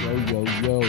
Yo, yo, yo.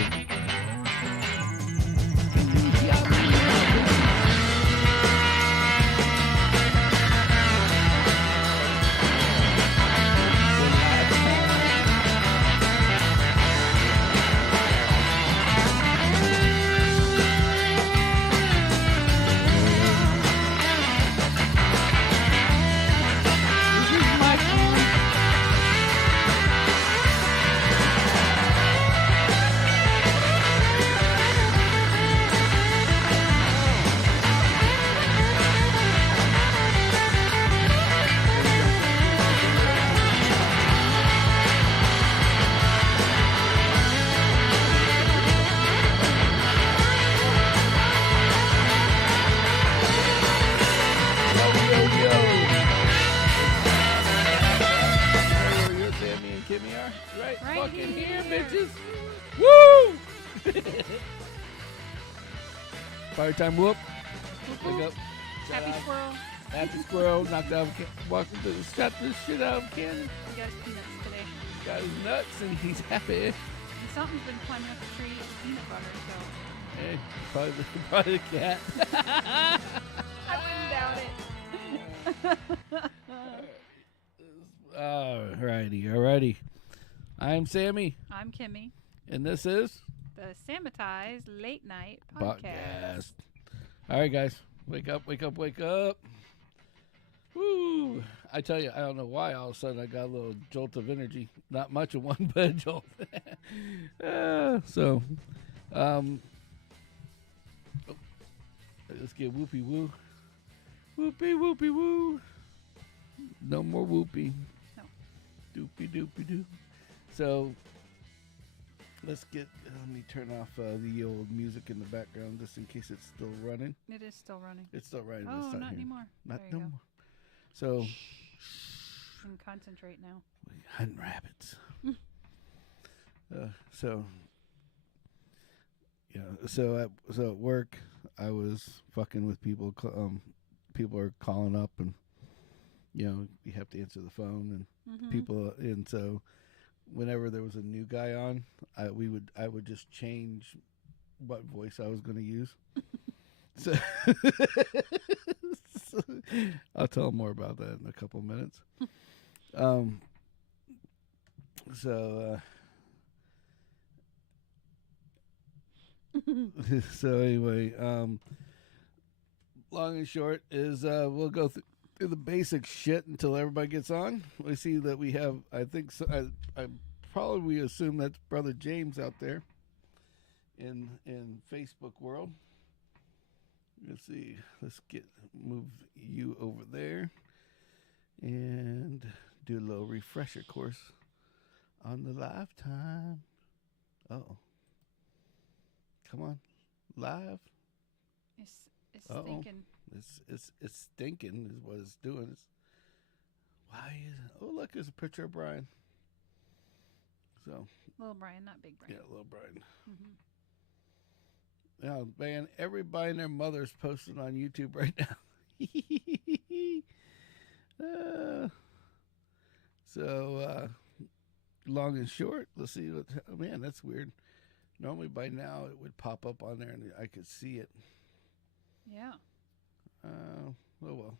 Fire time whoop. Wake up. Happy squirrel. Happy squirrel. Knocked out. Walked to the shot the shit out of cannon. He got his peanuts today. Got his nuts and he's happy. And something's been climbing up the tree with peanut butter, so. Hey, probably the cat. I wouldn't doubt it. Alrighty. I'm Sammy. I'm Kimmy. And this is the Sammitized Late Night Podcast. All right, guys. Wake up. Woo! I tell you, I don't know why all of a sudden I got a little jolt of energy. Not much of one, but a jolt. Let's get whoopee woo. Whoopee woo. No more whoopee. No. Doopy doo. So, let me turn off the old music in the background just in case it's still running. It is still running. It's still running. Oh, it's not here. anymore. Not there no you more. So, can concentrate now. We hunt rabbits. So at work, I was fucking with people. People are calling up, and you have to answer the phone, and people, and so whenever there was a new guy on, I would just change what voice I was going to use. so I'll tell more about that in a couple minutes. So anyway, long and short is we'll go through the basic shit until everybody gets on. We see that we have, I think, I probably assume that's Brother James out there in Facebook world. Let's see. Let's move you over there and do a little refresher course on the live time. Oh, come on, live. It's stinking. It's stinking is what it's doing. Look, there's a picture of Brian. So Little Brian, not Big Brian. Yeah, little Brian. Now, man, everybody and their mother's posting on YouTube right now. Long and short, let's see. Man, that's weird. Normally by now it would pop up on there and I could see it. Yeah. Oh, well.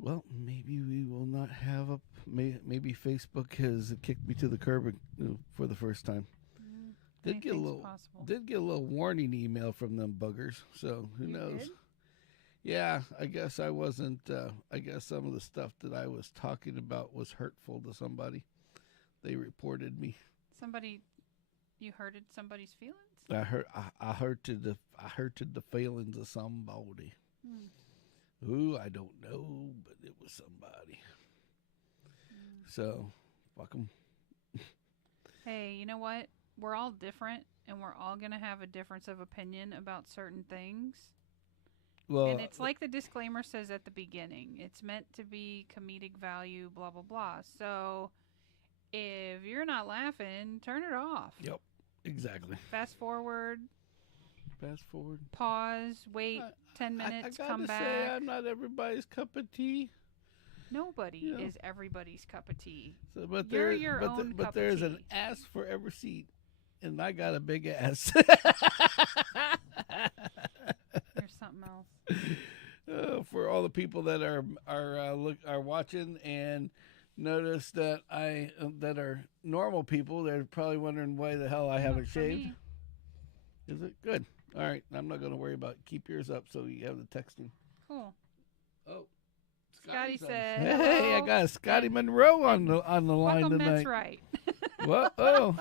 Well, maybe we will not have maybe Facebook has kicked me to the curb for the first time. Did get a little warning email from them buggers, so who knows? Did? Yeah, I guess I wasn't. I guess some of the stuff that I was talking about was hurtful to somebody. They reported me. You hurted somebody's feelings? I hurted the feelings of somebody. Ooh, I don't know, but it was somebody. So, fuck them. Hey, you know what? We're all different, and we're all going to have a difference of opinion about certain things. Well, and it's like the disclaimer says at the beginning. It's meant to be comedic value, blah, blah, blah. So, if you're not laughing, turn it off. Yep, exactly. Fast forward. Pause. Wait 10 minutes, I come back. Say, I'm not everybody's cup of tea. Nobody You know. is everybody's cup of tea. So, but You're there, your own but cup there's of an tea. ass for every seat, and I got a big ass. There's something else. For all the people that are watching and notice that that are normal people, they're probably wondering why the hell I haven't Not for shaved. me. Is it good? All right, I'm not going to worry about it. Keep yours up so you have the texting. Cool. Oh, Scotty Scotty's on. said, "Hey, I hello." got Scotty Monroe on the line Welcome, tonight." that's right. What? Oh,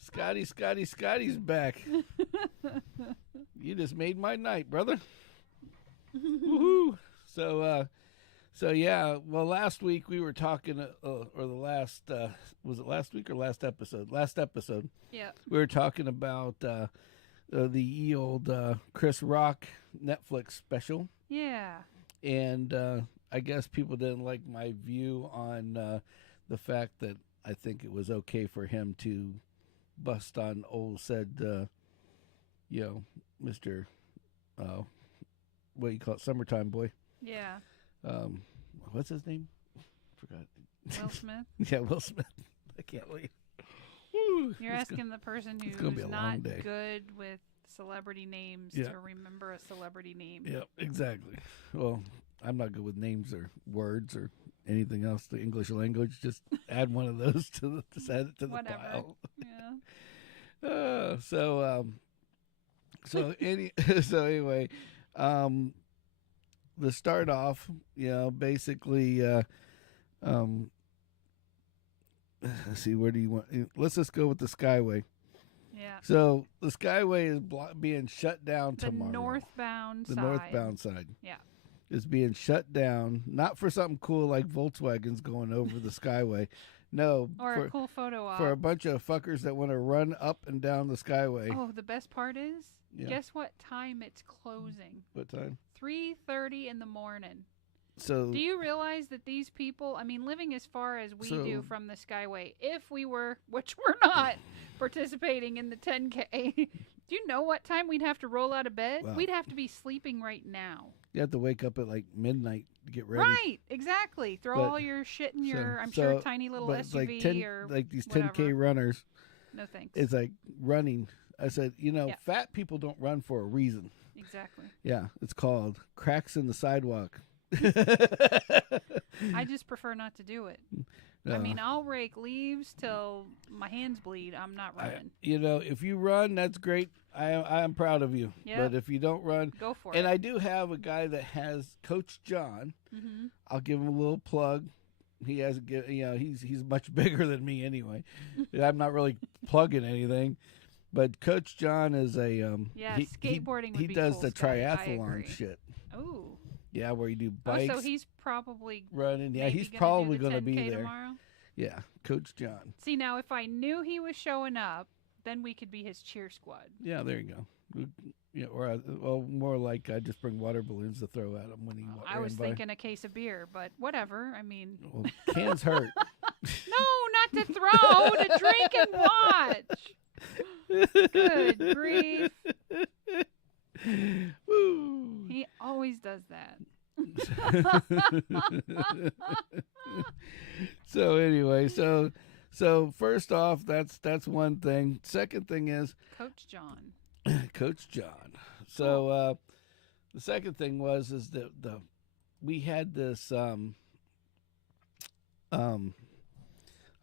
Scotty's back. You just made my night, brother. Woohoo! So yeah. Well, last week we were talking, or the last was it last week or last episode? Last episode. Yeah. We were talking about the old Chris Rock Netflix special, Yeah. and I guess people didn't like my view on the fact that I think it was okay for him to bust on old said, Mr. What do you call it, Summertime Boy. Yeah. What's his name? Forgot. Will Smith. Yeah, Will Smith. I can't wait. Woo, You're asking the person it's gonna be who's a long not day. good with celebrity names Yeah. to remember a celebrity name. Yeah, exactly. Well, I'm not good with names or words or anything else. The English language. Just add one of those just add it to the Whatever. pile. Yeah. So anyway, to start off, basically, let's see, where do you want? Let's just go with the Skyway. Yeah. So the Skyway is being shut down The tomorrow. northbound The side. northbound side. Yeah. Is being shut down, not for something cool like Volkswagens going over the Skyway. No, Or a cool photo op. for a bunch of fuckers that want to run up and down the Skyway. Oh, the best part is, Yeah. guess what time it's closing? What time? 3:30 in the morning. So Do you realize that these people, I mean, living as far as we do So- from the Skyway, if we were, which we're not, participating in the 10K, do you know what time we'd have to roll out of bed? Wow. We'd have to be sleeping right now. you have to wake up at like midnight to get ready. Right, exactly. Throw But- all your shit in your, I'm so- sure, tiny little But it's SUV like 10, or like these whatever. 10K runners. No thanks. It's like running. I said, Yeah. fat people don't run for a reason. Exactly. Yeah, it's called cracks in the sidewalk. I just prefer not to do it. I mean, I'll rake leaves till my hands bleed. I'm not running. If you run, that's great. I'm proud of you. Yep. But if you don't run, Go for and it. I do have a guy that has Coach John. Mm-hmm. I'll give him a little plug. He has, he's much bigger than me anyway. I'm not really plugging anything, but Coach John is a Yeah, he- skateboarding would He be does cool, the Scotty. I triathlon agree. shit. Oh. Yeah, where you do Oh, bikes, so he's probably running. Yeah, maybe he's gonna probably do the going to be 10K there. tomorrow. Yeah, Coach John. See, now if I knew he was showing up, then we could be his cheer squad. Yeah, there you go. Yeah, or more like I just bring water balloons to throw at him when he. I was thinking a case of beer, but whatever. I mean, Well, cans hurt. no, not to throw, to drink and watch. Good grief. Woo. He always does that. So anyway, so first off, that's one thing. Second thing is Coach John. Coach John. So the second thing is that we had this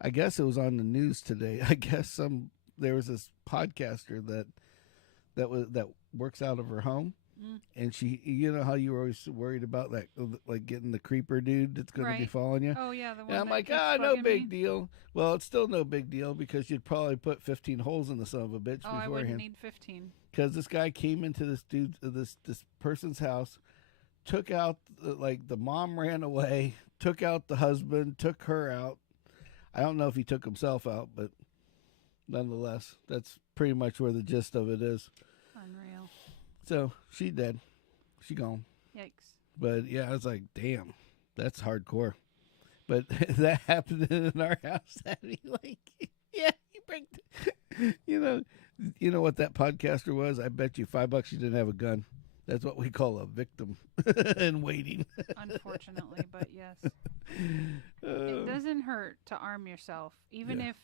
I guess it was on the news today. I guess there was this podcaster that works out of her home. And she, how you were always worried about that, like getting the creeper dude that's going to be Right. following you. Oh yeah, the one. And I'm that like, keeps no bugging big me. deal. Well, it's still no big deal because you'd probably put 15 holes in the son of a bitch Oh, I wouldn't beforehand. need 15. Because this guy came into this person's house, took out the mom ran away, took out the husband, took her out. I don't know if he took himself out, but nonetheless, that's pretty much where the gist of it is. Unreal. So she dead, she gone. Yikes. But yeah, I was like, damn, that's hardcore. But that happened in our house. Like, yeah, you break. You know what that podcaster was? I bet you $5 she didn't have a gun. That's what we call a victim in waiting. Unfortunately, but yes. It doesn't hurt to arm yourself, even Yeah. if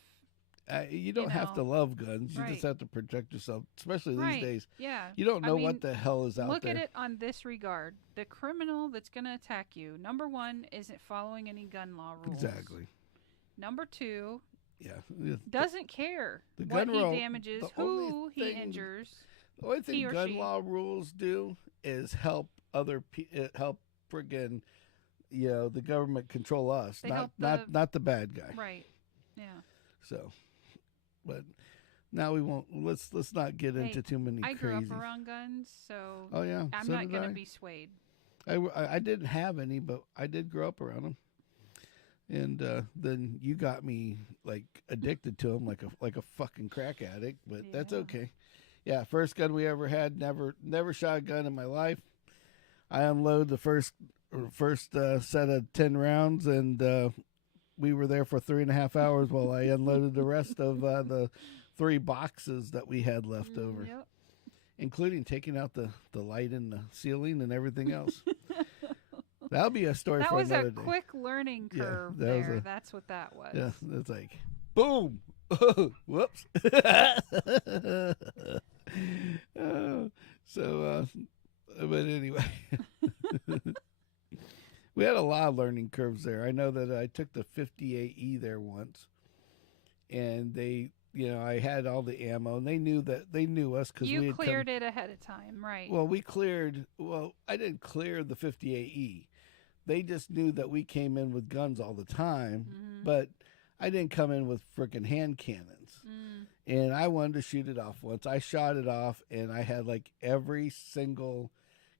You don't have to love guns. You just Right. have to protect yourself, especially these right. days. Yeah. You don't I know mean, what the hell is out look there. at it on this regard. The criminal that's going to attack you, number one, isn't following any gun law rules. Exactly. Number two, Yeah. doesn't care The what gun he law- damages, the who only he thing- injures. The only he thing or gun she. law rules do is help help friggin', the government control us, They not help not the bad guy. Right. Yeah. So, but now we won't. Let's not get into too many I grew crazy. up around guns, so Oh yeah, I'm so not did going I. to be swayed. I didn't have any, but I did grow up around them. And then you got me like addicted to them, like a fucking crack addict. But that's Yeah. okay. Yeah, first gun we ever had. Never shot a gun in my life. I unload the first set of 10 rounds, and we were there for 3.5 hours while I unloaded the rest of the 3 boxes that we had left over, Yep. including taking out the light in the ceiling and everything else. That'll be a story That for was another a day. quick learning Yeah, curve that was there. a- That's what that was. Yeah, it's like, boom. Whoops. But anyway, we had a lot of learning curves there. I know that I took the 58E there once, and I had all the ammo, and they knew us because we You had cleared it ahead of time, right? Well, I didn't clear the 58E. They just knew that we came in with guns all the time, Mhm. but I didn't come in with frickin' hand cannons. And I wanted to shoot it off once. I shot it off, and I had like every single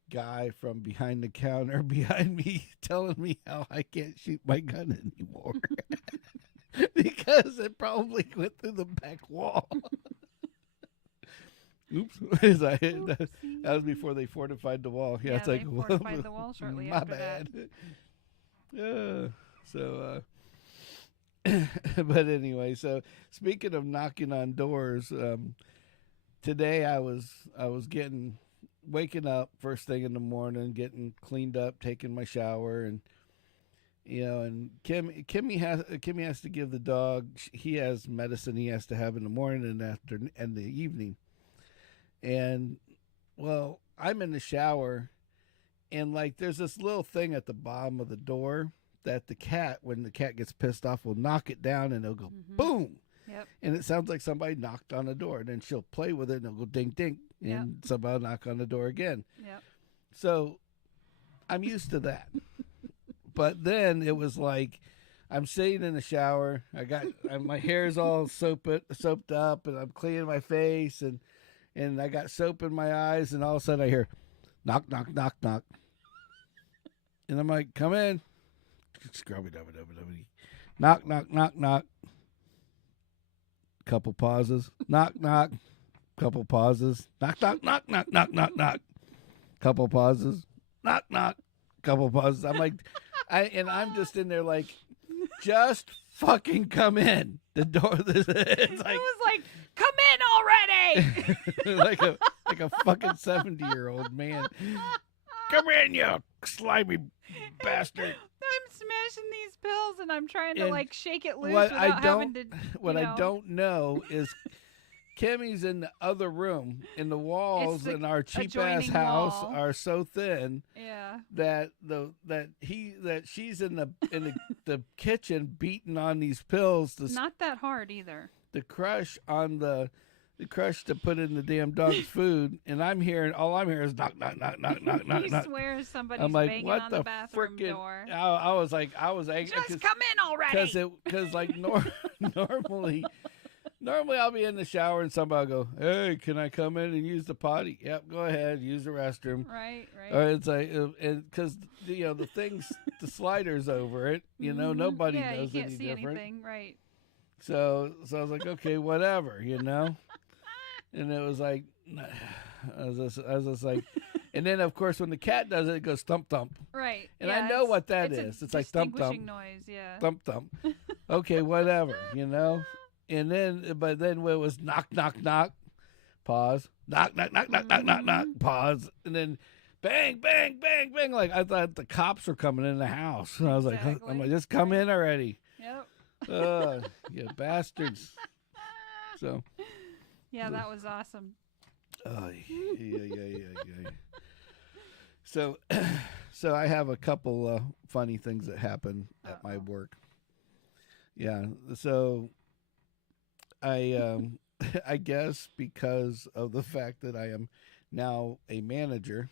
guy from behind the counter behind me telling me how I can't shoot my gun anymore because it probably went through the back wall. Oops. That was before they fortified the wall. Yeah, Yeah, it's like, they fortified the wall shortly my after bad. that. But anyway, so speaking of knocking on doors, today I was waking up first thing in the morning, getting cleaned up, taking my shower, and and Kimmy has to give the dog. He has medicine he has to have in the morning and the evening. And well, I'm in the shower, and like there's this little thing at the bottom of the door that the cat, when the cat gets pissed off, will knock it down, and it'll go boom. Yep. And it sounds like somebody knocked on the door, and then she'll play with it, and it'll go ding ding, and somebody will knock on the door again. Yep. So I'm used to that. But then it was like I'm sitting in the shower. My hair's all soaped up, and I'm cleaning my face, and I got soap in my eyes, and all of a sudden I hear knock, knock, knock, knock. And I'm like, come in. Scrubby dubby dubby dubby. Knock, knock, knock, knock. Couple pauses. Knock, knock. Couple pauses. Knock, knock, knock, knock, knock, knock, knock. Couple pauses. Knock, knock. Couple pauses. I'm like, I'm just in there like, just fucking come in. The door. It's like, It was like, come in already. like a fucking 70-year-old man. Come in, you slimy bastard. I'm smashing these pills and I'm trying to And like shake it loose what without I having don't- to. What I don't know is Kimmy's in the other room, and the walls the in our cheap ass adjoining house wall. are so thin Yeah. that she's in the kitchen beating on these pills to Not that hard either. the crush to put in the damn dog's food, and all I'm hearing is knock, knock, knock, knock, knock, knock, He knock. swears somebody's I'm like, banging what on the the bathroom frickin'? door. I was angry Just come in already. because like normally I'll be in the shower and somebody will go, hey, can I come in and use the potty? Yep, go ahead, use the restroom. Right. Or it's like, and because the things, the sliders over it, Mhm. nobody Yeah, knows you can't any see different. anything. Right. So I was like, okay, whatever, And it was like, I was just like, and then of course when the cat does it, it goes thump thump, Right. and yeah, I know what that it's is. A It's like thump distinguishing thump, noise. Yeah. thump thump. Okay, whatever, And then, but then when it was knock knock knock, Pause. Knock, knock, knock, knock, knock, knock, knock. Pause. And then bang, bang, bang, bang. Like I thought the cops were coming in the house. And I was like, Exactly. I'm like, just come in already. Yep. You bastards. So. Yeah, that was awesome. Yeah. So, so I have a couple funny things that happen at my work. Yeah. So I I guess because of the fact that I am now a manager,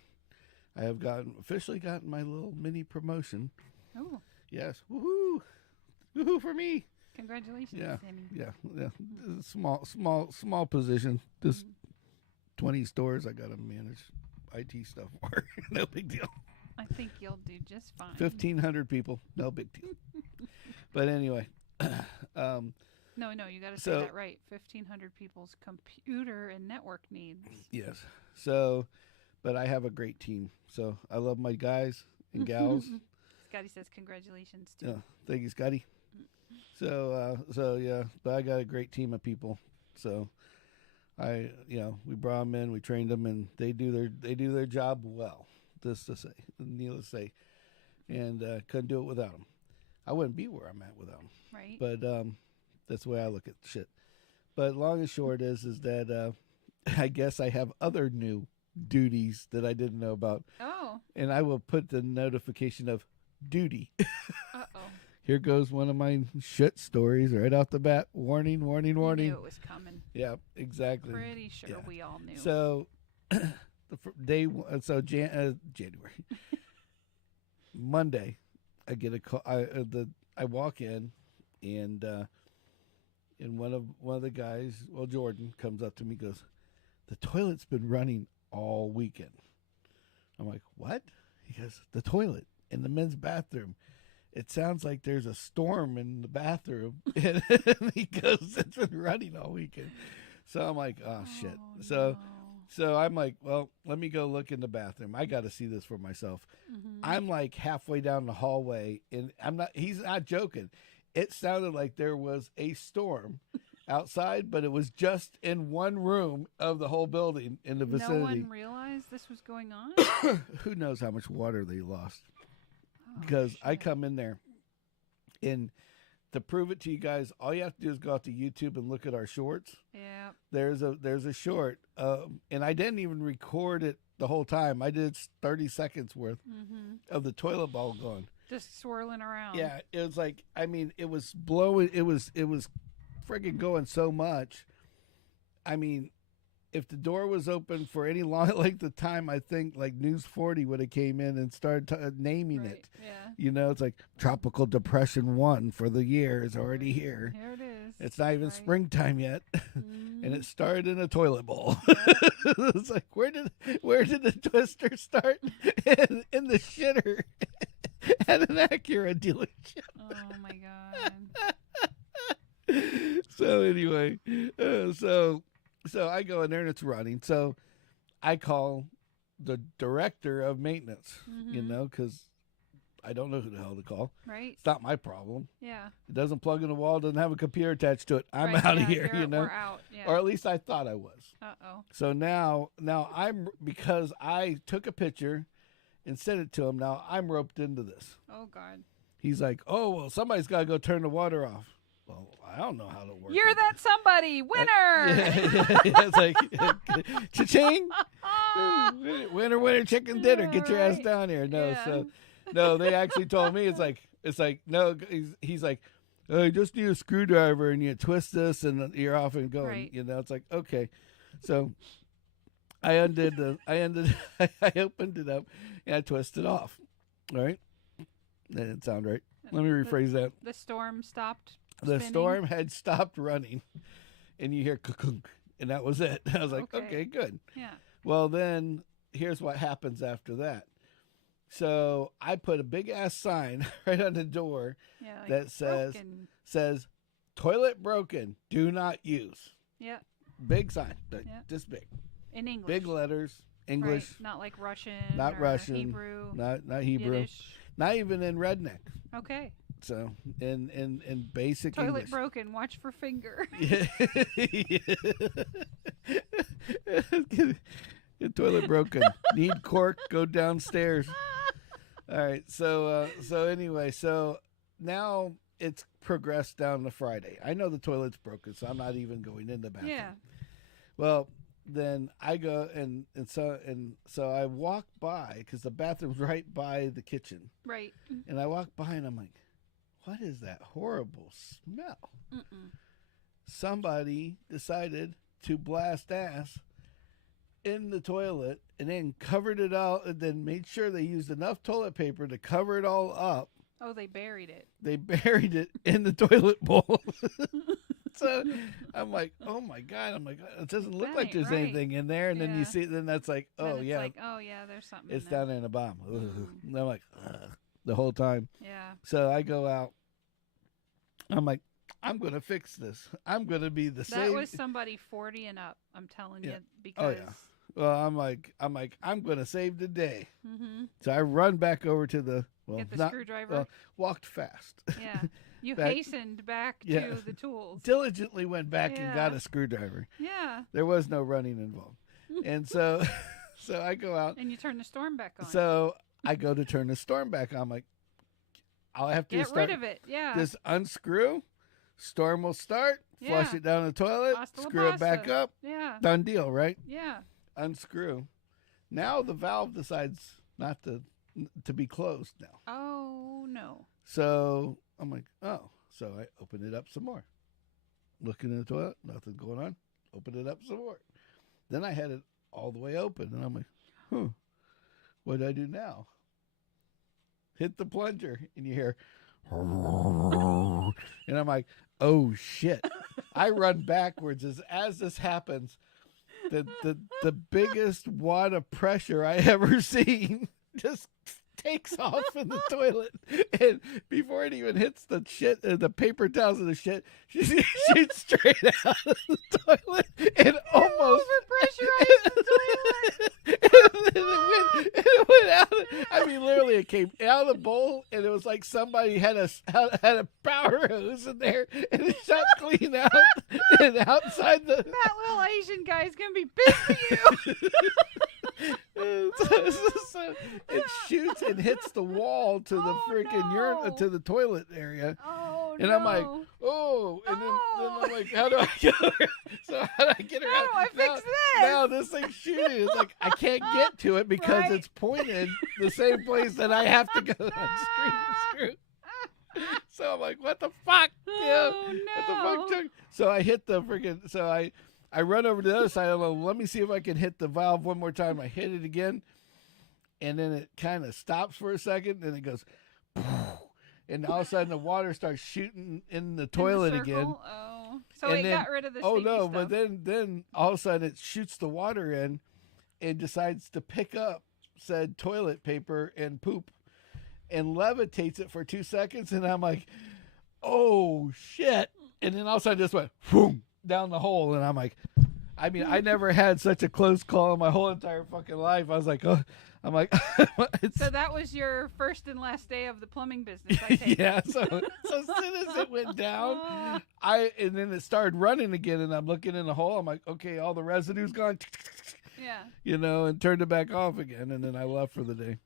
I have officially gotten my little mini promotion. Oh. Yes. Woohoo. Woohoo for me. Congratulations, Sammy. Yeah. Small position. Just 20 stores I got to manage IT stuff for. No big deal. I think you'll do just fine. 1,500 people. No big deal. But anyway. No, you got to say that right. 1,500 people's computer and network needs. Yes. So, but I have a great team. So I love my guys and gals. Scotty says congratulations too. Yeah. Thank you, Scotty. So yeah, but I got a great team of people. So we brought them in, we trained them, and they do their job well. Needless to say, and couldn't do it without them. I wouldn't be where I'm at without them. Right. But that's the way I look at shit. But long and short is that I guess I have other new duties that I didn't know about. Oh. And I will put the notification of duty. Uh-oh. Here goes one of my shit stories right off the bat. Warning. You knew it was coming. Yeah, exactly. Pretty sure we all knew. So, January, Monday, I get a call. I walk in, and one of the guys, Jordan, comes up to me, goes, "The toilet's been running all weekend." I'm like, "What?" He goes, "The toilet in the men's bathroom. It sounds like there's a storm in the bathroom." And he goes, "It's been running all weekend." So I'm like, oh shit. So I'm like, well, let me go look in the bathroom. I got to see this for myself. Mm-hmm. I'm like halfway down the hallway, and he's not joking. It sounded like there was a storm outside, but it was just in one room of the whole building in the vicinity. No one realized this was going on? Who knows how much water they lost? Because shit. I come in there, and to prove it to you guys, all you have to do is go out to YouTube and look at our shorts. Yeah. There's a short, and I didn't even record it the whole time. I did 30 seconds worth of the toilet bowl going. Just swirling around. Yeah, it was like, I mean, it was blowing. It was friggin' going so much. I mean, if the door was open for any long length of time, I think like News 40 would have came in and started naming it. Yeah. You know, it's like Tropical Depression 1 for the year is already here. Here it is. It's not even springtime yet, and it started in a toilet bowl. Yeah. It's like, where did the twister start? in the shitter at an Acura dealership. Oh my god. So anyway, so I go in there and it's running. So I call the director of maintenance, you know, because I don't know who the hell to call. Right. It's not my problem. Yeah. It doesn't plug in the wall, doesn't have a computer attached to it. I'm out of here, you know. We're out. Yeah. Or at least I thought I was. Uh-oh. So now because I took a picture and sent it to him, now I'm roped into this. Oh God. He's like, "Oh, well, somebody's got to go turn the water off." Well, I don't know how to work. You're that somebody, winner. Yeah, it's like, cha-ching, winner, chicken dinner. Get your ass down here. No, Yeah. No, they actually told me it's like no. He's like, oh, you just need a screwdriver and you twist this and you're off and going. Right. You know, it's like, okay. So I opened it up and I twisted off. All right, that didn't sound right. Let me rephrase that. The storm stopped. The spinning. storm had stopped running, and you hear "kunk," and that was it. I was like, okay, good. Yeah. Well, then here's what happens after that. So I put a big ass sign right on the door that says "Toilet broken, do not use." Yeah. Big sign, this big. In English. Big letters, English. Right. Not like Russian. Not or Russian. Hebrew. Not Hebrew. Yiddish. Not even in redneck. Okay. So in basic Toilet English. broken. Watch for finger. Yeah. Your toilet broken. Need cork. Go downstairs. All right. So anyway, so now it's progressed down to Friday. I know the toilet's broken, so I'm not even going in the bathroom. Yeah. Well, then I go and so I walk by because the bathroom's right by the kitchen, Right. and I walk by and I'm like, what is that horrible smell? Mm-mm. Somebody decided to blast ass in the toilet and then covered it out and then made sure they used enough toilet paper to cover it all up. Oh, they buried it. They buried it in the toilet bowl. So I'm like, oh my God. I'm like, it doesn't look That like ain't there's right. anything in there. And then Yeah. you see, then that's like, Then oh it's yeah, like, oh yeah, there's something. it's in there. down there in the bottom. Mm. And I'm like, ugh, the whole time. Yeah. So I go out. I'm like, I'm going to fix this. I'm going to be the That same. was somebody 40 and up. I'm telling Yeah. you, because. Oh, yeah. Well, I'm going to save the day. Mm-hmm. So I run back over to the, well, Get the not, screwdriver. walked fast. Yeah. You back- hastened back Yeah. to the tools. Diligently went back and got Yeah. a screwdriver. Yeah. There was no running involved. And so, so I go out. And you turn the storm back on. So I go to turn the storm back on. I'm like, I'll have to Get start, rid of it. Yeah. just unscrew. Storm will start. Flush Yeah. it down the toilet. Hasta la Screw it back pasta. up. Yeah. Done deal, right? Yeah. Unscrew. Now the valve decides not to be closed now. Oh no. So I'm like, oh. So I open it up some more. Looking in the toilet, nothing going on. Open it up some more. Then I had it all the way open, and I'm like, what do I do now? Hit the plunger, and you hear, and I'm like, oh shit. I run backwards as this happens. The biggest wad of pressure I ever seen just takes off in the toilet, and before it even hits the shit, the paper towels and the shit, she shoots straight out of the toilet and almost overpressurized the toilet. and it went out. I mean, literally, it came out of the bowl, and it was like somebody had a power hose in there, and it shot clean out and outside the. That little Asian guy's gonna be pissed at you. So it shoots and hits the wall to the Oh, freaking no. to the toilet area. Oh And no. I'm like, oh, and then Oh. I'm like, how do I get her? So how do I get her How out? do I fix now, this? Now this thing's shooting. It's like I can't get to it because Right. it's pointed the same place that I have to go. Screw. So I'm like, what the fuck? Yeah. Oh What no. the fuck, Chuck? So I hit the freaking. So I run over to the other side. I'm like, let me see if I can hit the valve one more time. I hit it again, and then it kind of stops for a second, and it goes, and all of a sudden the water starts shooting in the toilet In the again. circle? Oh. So And it then- got rid of the Oh stinky no! stuff. But then all of a sudden it shoots the water in, and decides to pick up said toilet paper and poop, and levitates it for 2 seconds, and I'm like, oh shit! And then all of a sudden it just went boom down the hole, and I'm like, I mean, I never had such a close call in my whole entire fucking life. I was like, oh, I'm like, it's, So that was your first and last day of the plumbing business, I take. yeah. So as soon as it went down, and then it started running again, and I'm looking in the hole. I'm like, okay, all the residue's gone, Yeah. you know, and turned it back off again, and then I left for the day.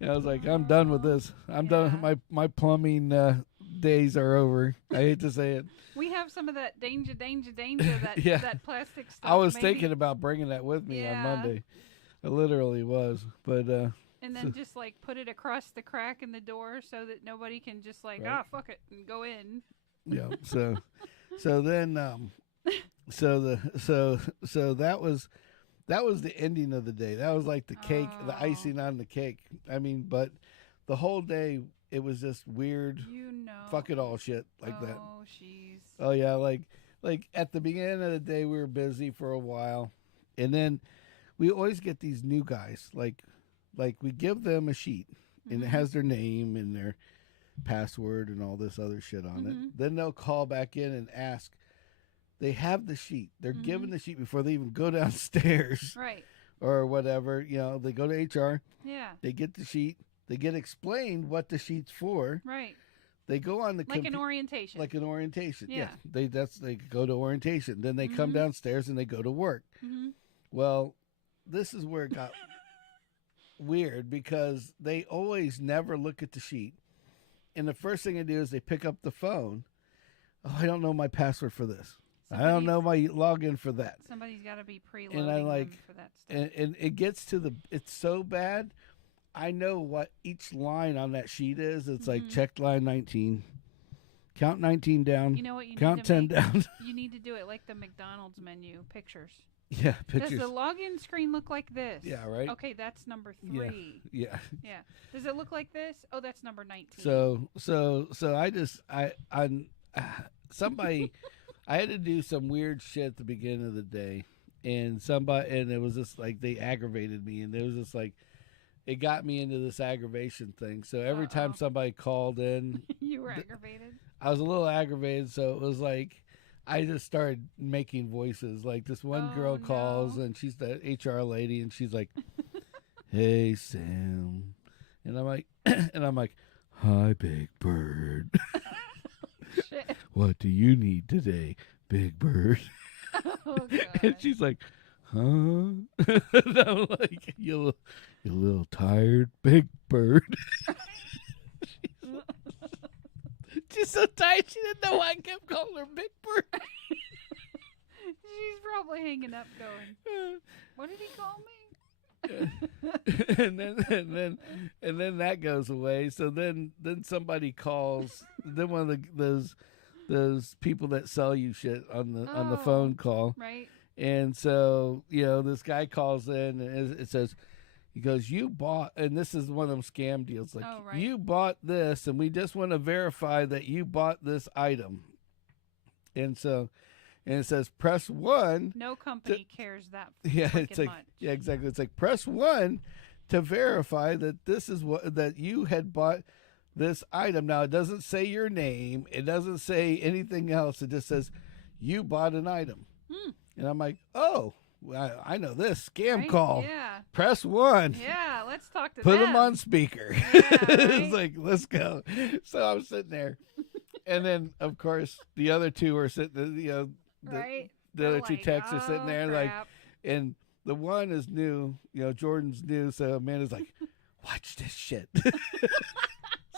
Yeah, I was like, I'm done with this. I'm done. My plumbing days are over. I hate to say it. We have some of that danger, that Yeah. that plastic stuff. I was maybe. thinking about bringing that with me on Yeah. Monday. I literally was, but And then just like put it across the crack in the door so that nobody can just like, Right. fuck it and go in. yeah. So then so that was the ending of the day. That was like the cake, the Oh. icing on the cake. I mean, but the whole day it was just weird, You know. fuck it all shit like that. Oh, jeez. Oh yeah, like at the beginning of the day we were busy for a while, and then we always get these new guys. Like we give them a sheet, and it Mhm. has their name and their password and all this other shit on Mhm. it. Then they'll call back in and ask. They have the sheet. They're given the sheet before they even go downstairs Right. or whatever. You know, they go to HR. Yeah. They get the sheet. They get explained what the sheet's for. Right. They go on the Like an orientation. like an orientation. Yeah. They go to orientation. Then they come Mhm. downstairs and they go to work. Mhm. Well, this is where it got weird because they always never look at the sheet. And the first thing they do is they pick up the phone. Oh, I don't know my password for this. I don't know my login for that. Somebody's got to be preloading And I like, them for that stuff. and it gets to it's so bad. I know what each line on that sheet is. It's like check line 19, count 19 down, You know what you count need to 10 make? down. You need to do it like the McDonald's menu, pictures. Yeah, pictures. Does the login screen look like this? Yeah, right. Okay, that's number 3. Yeah. Yeah. Does it look like this? Oh, that's number 19. So I somebody I had to do some weird shit at the beginning of the day, and it was just like they aggravated me, and it was just like it got me into this aggravation thing. So every time somebody called in, You were aggravated? I was a little aggravated. So it was like I just started making voices. Like this one girl calls, and she's the HR lady, and she's like, "Hey Sam," and I'm like, "Hi Big Bird." Shit. What do you need today, Big Bird? Oh, God. And she's like, huh? And I'm like, you little tired, Big Bird. She's so tired she didn't know why I kept calling her Big Bird. She's probably hanging up going, what did he call me? and then that goes away. So then somebody calls. Then one of those people that sell you shit on the phone call. Right. And so this guy calls in and it says, he goes, you bought, and this is one of them scam deals. Like you bought this, and we just want to verify that you bought this item. And so. And it says, press 1. No company cares that it's like, much. Yeah, exactly. It's like, press 1 to verify that this is that you had bought this item. Now, it doesn't say your name. It doesn't say anything else. It just says, you bought an item. And I'm like, oh, I know this. Scam call. Yeah. Press 1. Yeah, let's talk to Put them. them on speaker. Yeah, It's like, let's go. So I'm sitting there. And then, of course, the other two are sitting, the other two texts are sitting there, like, and the one is new, Jordan's new, so Amanda's like, watch this shit.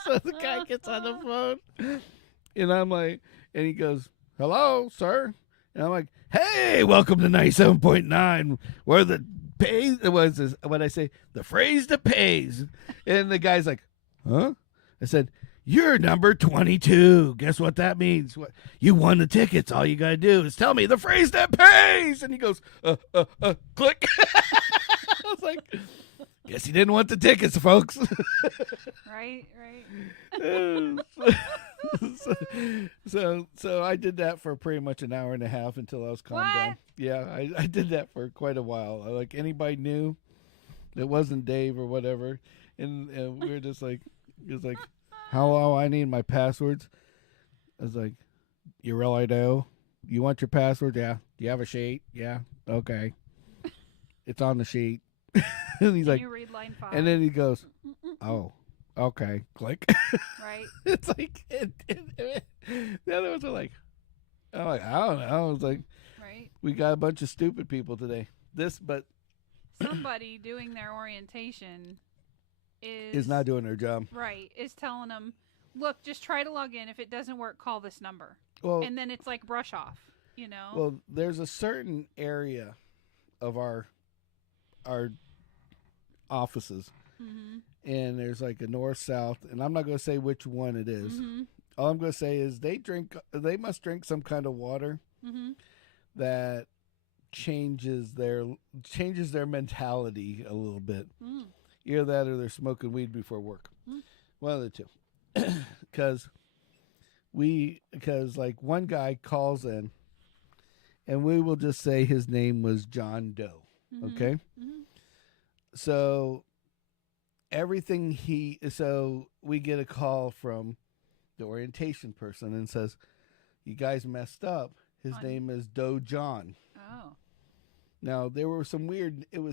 So the guy gets on the phone, and I'm like, and he goes, hello, sir, and I'm like, hey, welcome to 97.9, where the pays, what I say, the phrase that pays, and the guy's like, huh? I said, you're number 22. Guess what that means? What you won the tickets. All you gotta do is tell me the phrase that pays. And he goes, click. I was like, guess he didn't want the tickets, folks. Right. So I did that for pretty much an hour and a half until I was calmed down. Yeah, I did that for quite a while. Like anybody new, it wasn't Dave or whatever, and we were just like, it was like, hello, I need my passwords. I was like, you really do? You want your password? Yeah. Do you have a sheet? Yeah. Okay. It's on the sheet. And he's like, you read line 5. and then he goes, oh, okay. Click. Right. It's like, the other ones are like, I don't know. I was like, right. We got a bunch of stupid people today. Somebody doing their orientation is not doing their job. Right. Is telling them, look, just try to log in. If it doesn't work, call this number. Well, and then it's like brush off, Well, there's a certain area of our offices, and there's like a north, south, and I'm not going to say which one it is. All I'm going to say is they must drink some kind of water that changes their mentality a little bit. Either that or they're smoking weed before work. One of the two. Because like one guy calls in, and we will just say his name was John Doe. Okay? So so we get a call from the orientation person and says, you guys messed up. His name is Doe John. Oh. Now, it was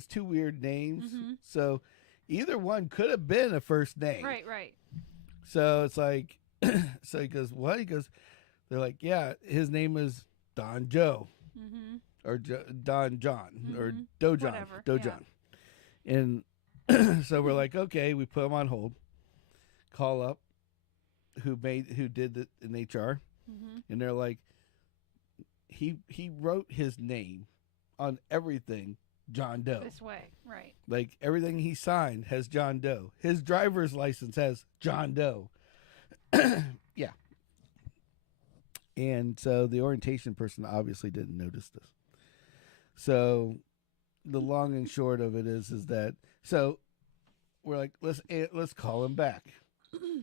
two weird names. So either one could have been a first name. Right. So it's like, so he goes, what? He goes, they're like, yeah, his name is Don Joe. or Don John or Mhm. Do John, Whatever, Do yeah. John, and so we're like, okay, we put him on hold. Call up who did it in HR, Mhm. and they're like, he wrote his name on everything John Doe. This way, right? Like everything he signed has John Doe. His driver's license has John Doe. Yeah. And so the orientation person obviously didn't notice this. So the long and short of it is that so we're like, let's call him back.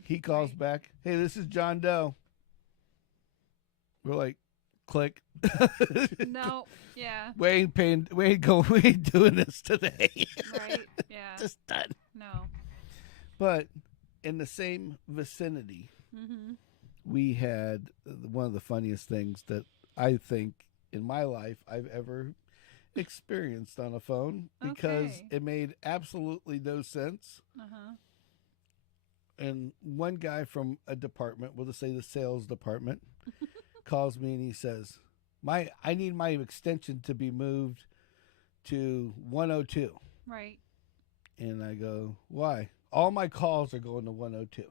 He calls Right. back, hey, this is John Doe. We're like, click. No, yeah, We ain't doing this today. right, yeah, Just done. no. But in the same vicinity, Mhm. we had one of the funniest things that I think in my life I've ever experienced on a phone because Okay. it made absolutely no sense. And one guy from a department, we'll just say the sales department, calls me and he says, I need my extension to be moved to 102. Right. And I go, why? All my calls are going to 102.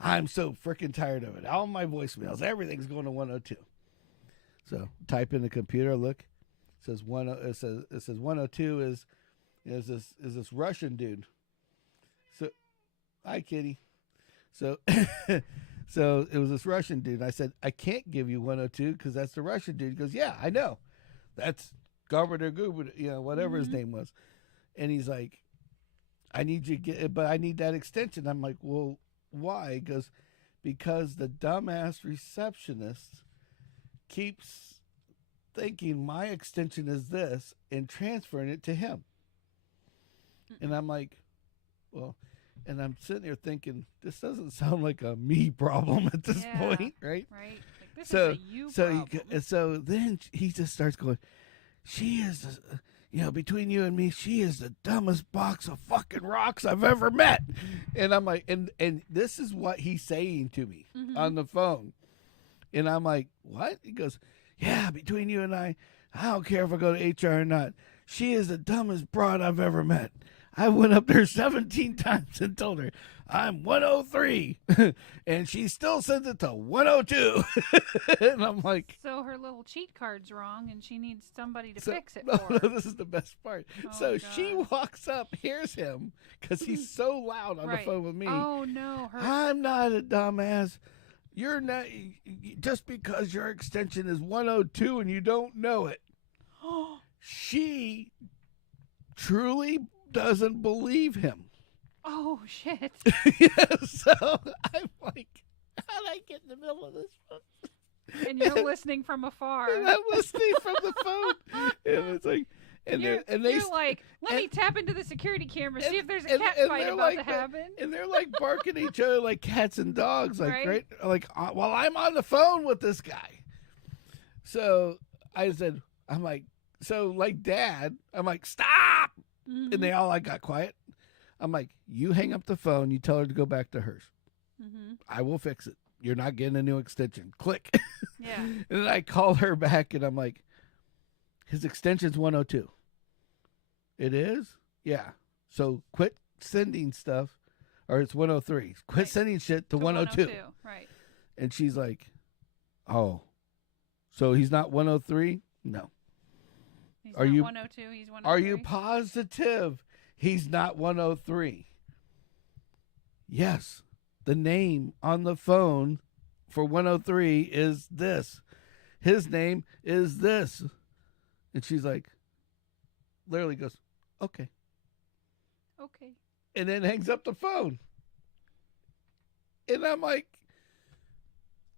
I'm so freaking tired of it. All my voicemails, everything's going to 102. So type in the computer, look. It says 102 is this Russian dude. So hi Kitty. So so it was this Russian dude. I said, I can't give you 102 because that's the Russian dude. He goes, yeah, I know. That's Governor Goober, whatever his name was. And he's like, I need you to get, but I need that extension. I'm like, well, why? He goes, because the dumbass receptionist keeps thinking my extension is this and transferring it to him. And I'm like, well, and I'm sitting there thinking, this doesn't sound like a me problem at this point, right? Right. Like, this is a you problem. So then he just starts going, she is, between you and me, she is the dumbest box of fucking rocks I've ever met. And I'm like, and this is what he's saying to me on the phone. And I'm like, what? He goes, yeah, between you and I don't care if I go to HR or not. She is the dumbest broad I've ever met. I went up there 17 times and told her I'm 103, and she still sends it to 102. And I'm like, so her little cheat card's wrong, and she needs somebody to so- fix it no, for her. no, this is the best part. Oh, So she God. walks up, hears him, because he's so loud on Right. the phone with me. Oh no, her. I'm not a dumbass. You're not, just because your extension is 102 and you don't know it. She truly doesn't believe him. Oh shit. So I'm like, how'd I get in the middle of this? And you're listening from afar. And I'm listening from the phone, and it's like, and you're they like, let me and- tap into the security camera, see if there's a and- cat and fight they're about like to that- happen. and they're like barking at each other like cats and dogs, like Right. while I'm on the phone with this guy. So I said, I'm like, so like Dad, I'm like, stop, Mhm. and they all like got quiet. I'm like, you hang up the phone, you tell her to go back to hers. Mhm. I will fix it. You're not getting a new extension. Click. Yeah. And then I call her back and I'm like, his extension's 102. It is? Yeah. So quit sending stuff, or it's 103. Quit Right. sending shit to 102. Right. And she's like, oh, so he's not 103? No. He's Are not you- 102? He's 103. Are you positive he's not 103? Yes. The name on the phone for 103 is this. His name is this. And she's like, literally goes, okay. Okay. And then hangs up the phone. And I'm like,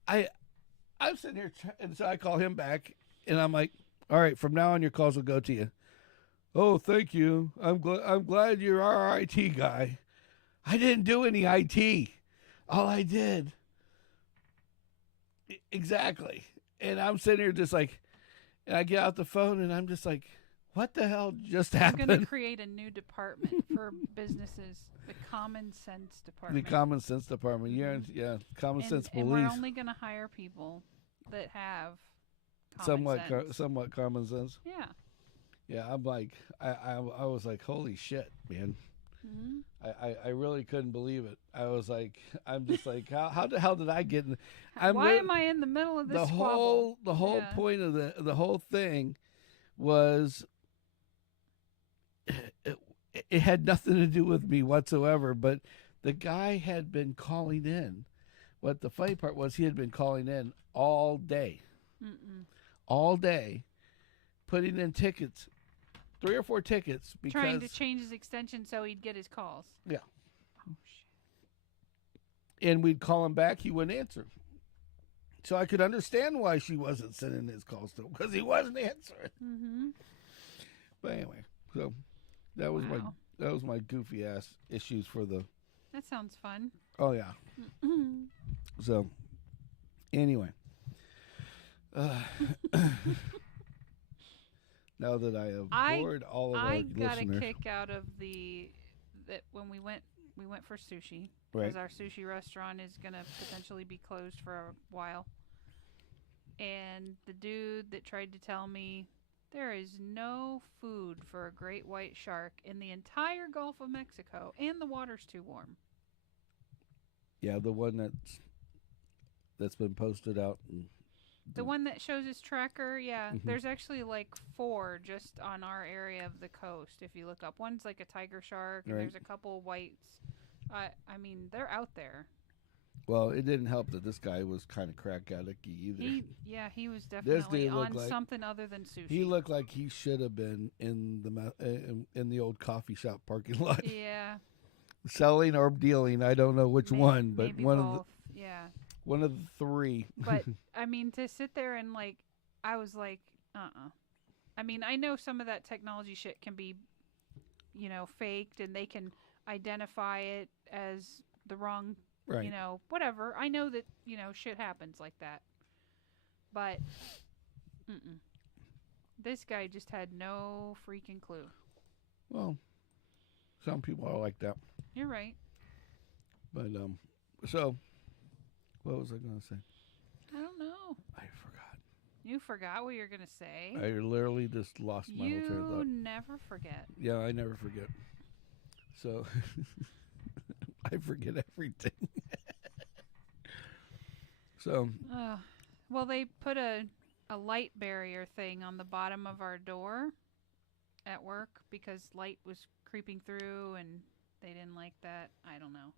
I'm sitting here, and so I call him back, and I'm like, all right, from now on, your calls will go to you. Oh, thank you. I'm glad you're our IT guy. I didn't do any IT. All I did. Exactly. And I'm sitting here just like, and I get out the phone, and I'm just like, what the hell just I'm going to happened? create a new department for businesses, the Common Sense The Department. common sense department. Yeah, common sense and police. we're only going to hire people that have common somewhat sense. somewhat common sense. Yeah. Yeah, I'm like, I was like, holy shit, man. Hmm. I really couldn't believe it. I was like, I'm just like, how the hell did I get in? Why am I in the middle of this the squabble? whole Yeah. point of the whole thing was it, it had nothing to do with me whatsoever. But the guy had been calling in. What the funny part was, he had been calling in Mm-mm. all day, putting in tickets, 3 or 4 tickets Trying to because change his extension so he'd get his calls. yeah, Oh shit. and we'd call him back, he wouldn't answer. So I could understand why she wasn't sending his calls to him because he wasn't answering. Mm-hmm. But anyway, so that was Wow. my goofy ass issues for the. That sounds fun. Oh yeah. Mm-hmm. So anyway, now that I have bored all of our I got listeners, a kick out of that when we went for sushi because right? our sushi restaurant is gonna potentially be closed for a while. And the dude that tried to tell me there is no food for a great white shark in the entire Gulf of Mexico, and the water's too warm. Yeah, the one that's been posted out. The one that shows his tracker, yeah, Mhm. there's actually like 4 just on our area of the coast. If you look up, one's like a tiger shark, and Right. there's a couple whites. I mean, they're out there. Well, it didn't help that this guy was kind of crack addict either. He was definitely dude looked on like- something other than sushi. He looked like he should have been in the old coffee shop parking lot, Yeah, selling or dealing. I don't know which one, but maybe one both. Yeah, one of the three. but I mean, to sit there and like, I was like, I mean, I know some of that technology shit can be, faked, and they can identify it as the wrong, Right. Whatever. I know that shit happens like that, but this guy just had no freaking clue. Well, some people are like that. You're right. But so what was I going to say? I don't know. I forgot. You forgot what you're gonna say. I literally just lost my whole train of You thought. never forget. Yeah, I never forget. So I forget everything. So Well, they put a light barrier thing on the bottom of our door at work because light was creeping through, and they didn't like that. I don't know.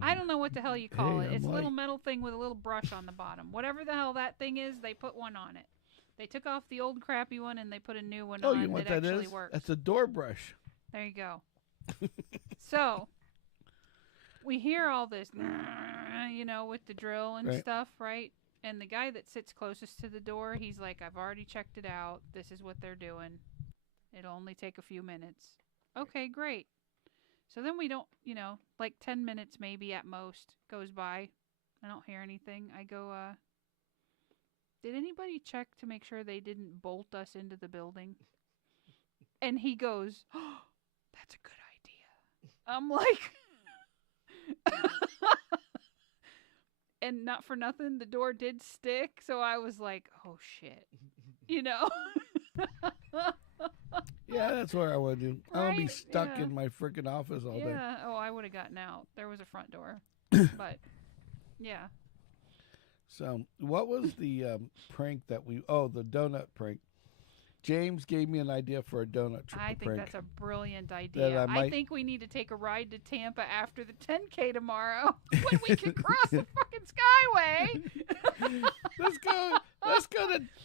I don't know what the hell you call Hey, it. It's I'm a little light. metal thing with a little brush on the bottom. Whatever the hell that thing is, they put one on it. They took off the old crappy one and they put a new one oh, on you know what that actually is? works. That's a door brush. There you go. So we hear all this, with the drill and Right. stuff, right? And the guy that sits closest to the door, he's like, I've already checked it out. This is what they're doing. It'll only take a few minutes. Okay, great. So then we don't, like 10 minutes maybe at most goes by. I don't hear anything. I go, did anybody check to make sure they didn't bolt us into the building? And he goes, oh, that's a good idea. I'm like, and not for nothing, the door did stick. So I was like, oh shit, Yeah, that's what I want to do. I want to be Right? stuck Yeah. in my freaking office all day. Yeah. Oh, I would have gotten out. There was a front door. But yeah. So, what was the prank that the donut prank? James gave me an idea for a donut I think prank. that's a brilliant idea. I I think we need to take a ride to Tampa after the 10K tomorrow when we can cross the fucking skyway. Let's go. Let's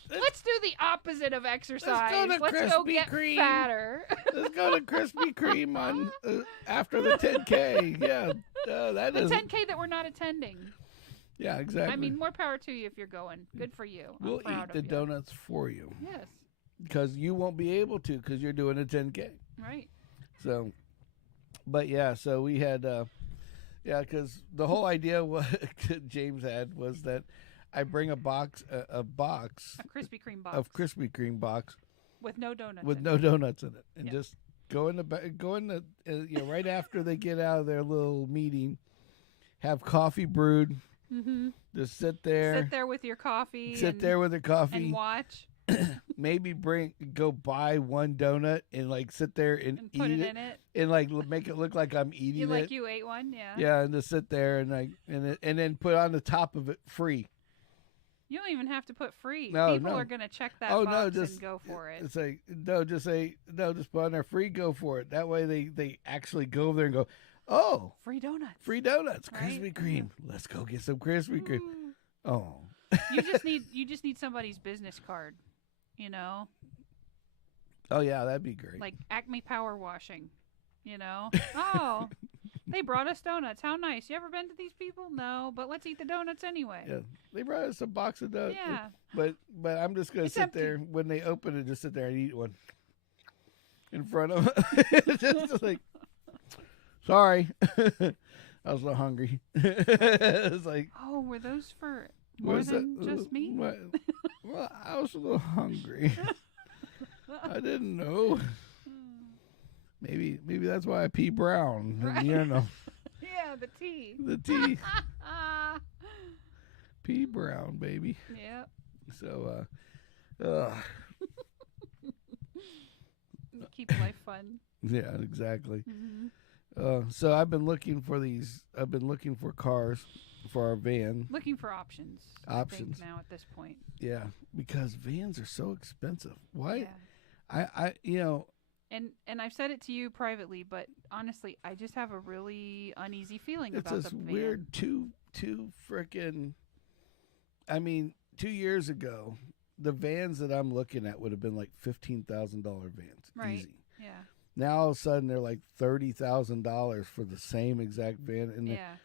Let's do the opposite of exercise. to Let's go Krispy get Kreme. fatter. Let's go to Krispy Kreme on after the 10K. Yeah, that The is. 10K that we're not attending. Yeah, exactly. I mean, more power to you if you're going. Good for you. I'm we'll proud eat the of you. donuts for you Yes. because you won't be able to because you're doing a 10K. Right. So, but yeah, so we had, because the whole idea James had was that I bring a box A Krispy Kreme box. of Krispy Kreme box with no donuts. with in no it. donuts in it, and Yep. just go in the right after they get out of their little meeting, have coffee brewed, Mm-hmm. just sit there Sit there with your coffee. with their coffee, and watch. maybe go buy one donut and like sit there and eat put it it in it. and like make it look like I'm eating You it. like you ate one, yeah. Yeah, and just sit there and like and then put on the top of it free. You don't even have to put free. No, People no. are gonna check that Oh box no, just and go for it. It's like just put on there free. Go for it. That way they actually go over there and go, oh, Free donuts. free donuts, Right? Krispy Kreme. Let's go get some Krispy Kreme. Ooh. Oh, You just need somebody's business card, you know, oh yeah, that'd be great. like Acme Power Washing, you know. Oh, they brought us donuts. How nice. You ever been to these people? No, but let's eat the donuts anyway. Yeah, they brought us a box of donuts. Yeah. But I'm just gonna It's sit empty. there when they open it. Just sit there and eat one in front of just like. Sorry, I was a little hungry. It's like, Oh, were those for more than just me? Well, I was a little hungry. I didn't know. Maybe that's why I pee brown. Right. You know, Yeah, the tea. the tea pee brown, baby. Yep. So, Keep life fun. yeah, exactly. Mm-hmm. So I've been looking for these. I've been looking for cars for our van. Looking for options. Options. I think now at this point. Yeah, because vans are so expensive. Why? Yeah. I you know. And I've said it to you privately, but honestly, I just have a really uneasy feeling It's about this the van. weird two frickin'. I mean, 2 years ago, the vans that I'm looking at would have been like $15,000 vans, Right. easy. Yeah. Now all of a sudden they're like $30,000 for the same exact van, and Yeah.